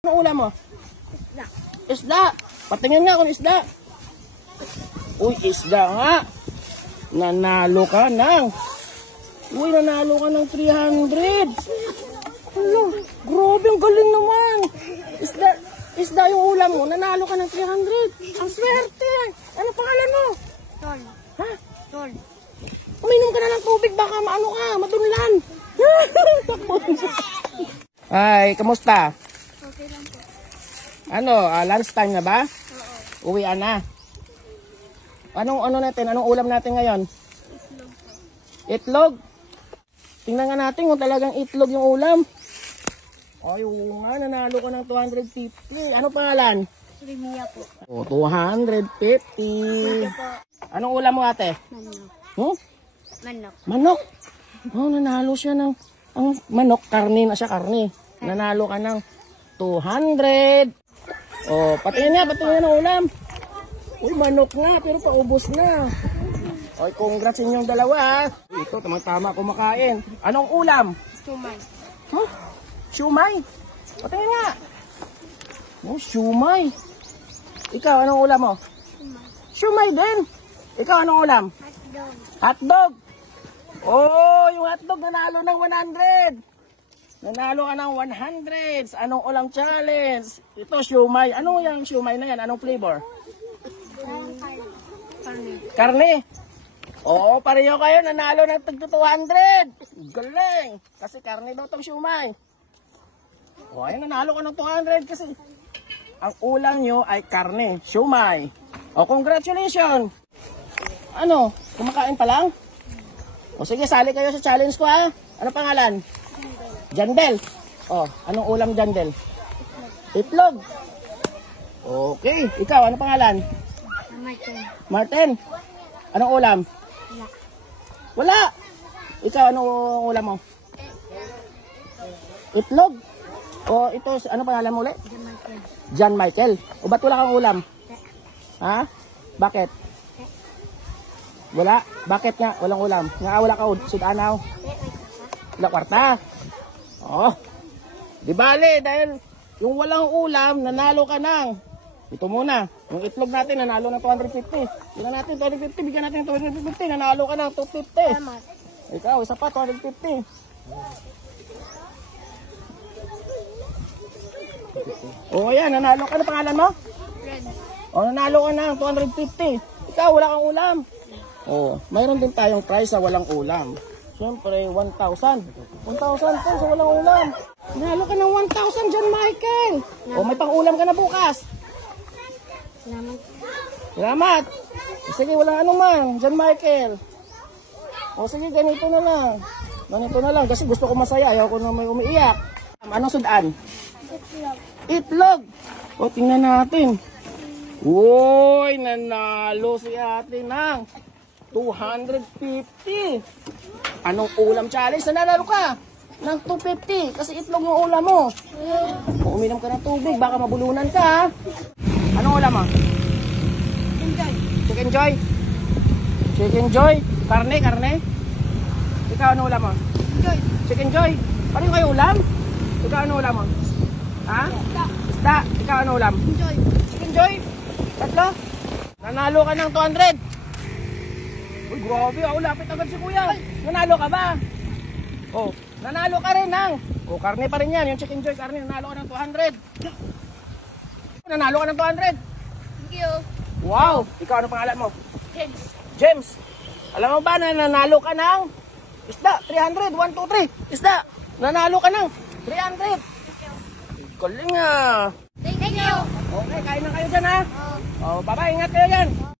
Ano ulam mo? Isda. Isda. Patingin nga kung isda. Uy, isda nga. Nanalo ka ng. Uy, nanalo ka ng 300. Ano? Grabe, ang galing naman. Isda yung ulam mo. Nanalo ka ng 300. Ang swerte. Ano pangalan mo? Tol. Ha? Tol. Uminom ka na ng tubig. Baka maano ka, madunlan. Ay, kamusta? Okay lang po. Ano, lunch time na ba? Oo. Uwian na. Anong ulam natin ngayon? Itlog po. Itlog. Tingnan nga natin kung talagang itlog yung ulam. Ay, oo nga, nanalo ka ng 250. Ano pangalan? Rimia po. Oh, 250. Po. Anong ulam mo, ate? Manok. Huh? Manok. Manok. Oh, nanalo siya ng ang manok, karne na siya, karne. Nanalo ka ng 200. Oh, patingin nga ng ulam. Uy, manok nga, pero paubos na. Oy, congrats inyong dalawa. Ito, tama-tama kumakain. Anong ulam? Sumay. Huh? Siumay. Patingin nga. Oh, siumay. Ikaw, anong ulam mo? Sumay. Siumay din. Ikaw, anong ulam? Hotdog. Hotdog. Oh, yung hotdog nanalo ng 100. Nanalo ka ng 100. Anong ulam challenge? Ito, siumay. Ano yung siumay na yan? Anong flavor? Karne. Karne. Oo, pareho kayo. Nanalo ng tag 200. Galing. Kasi karne daw itong siumay. O, ayun, nanalo ka ng 200 kasi ang ulam nyo ay karne, siumay. O, congratulations. Ano, kumakain pa lang? O, sige, sali kayo sa challenge ko, ha? Ano pangalan? Jandel. O, anong ulam, Jandel? Itlog. Okay. Ikaw, ano pangalan? Martin. Martin. Anong ulam? Wala. Wala. Ikaw, anong ulam mo? Itlog. O, ito, ano pangalan mo ulit? Martin. John Michael. O, ba't wala kang ulam? Ha? Bakit? Wala? Bakit nga? Walang ulam. Nga wala ka, sudanaw. Wala kwarta. Oh. Di bale, dahil yung walang ulam, nanalo ka ng. Ito muna. Yung itlog natin, nanalo ng 250. Tingnan natin, 250. Bigyan natin 250. Nanalo ka ng 250. Salamat. Ikaw, isa pa, 250. O, ayan, nanalo ka. Ano pangalan mo? Red. O, nanalo ka ng 250. Ikaw, wala kang ulam. O, mayroon din tayong prize sa walang ulam. Siyempre, 1,000. 1,000 po sa walang ulam. Nanalo ka ng 1,000 John Michael. O, may pang-ulam ka na bukas. Salamat. Salamat. Sige, walang anuman, John Michael. O, sige, ganito na lang. Ganito na lang, kasi gusto ko masaya. Ayaw ko na may umiiyak. Anong sudan? Itlog. Itlog. O, tingnan natin. Uy, nanalo si ate ng 250. Anong ulam challenge? Nanalo ka ng 250 kasi itlog yung ulam mo. Kung uminom ka ng tubig, baka mabulunan ka, ha? Anong ulam mo? Enjoy. Chicken joy? Chicken joy? Karne, karne? Ikaw, anong ulam mo? Enjoy. Chicken joy? Pareho kayo ulam? Ikaw, anong ulam mo? Ha? Isda. Isda? Ikaw, anong ulam? Enjoy. Chicken joy? Tatlo? Nanalo ka ng 200. Uy, grabe. Lapit agad si kuya. Nanalo ka ba? Oh, nanalo ka rin ng. Oh, karne pa rin yan. Yung chicken joy, karne. Nanalo ka ng 200. Nanalo ka ng 200. Thank you. Wow! Ikaw, ano pangalan mo? James. James. Alam mo ba na nanalo ka ng isda? 300. 1, 2, 3. Isda. Nanalo ka ng 300. Galing ah. Thank you. Okay, kain na kayo dyan ha. Oh, bye-bye. Ingat kayo dyan.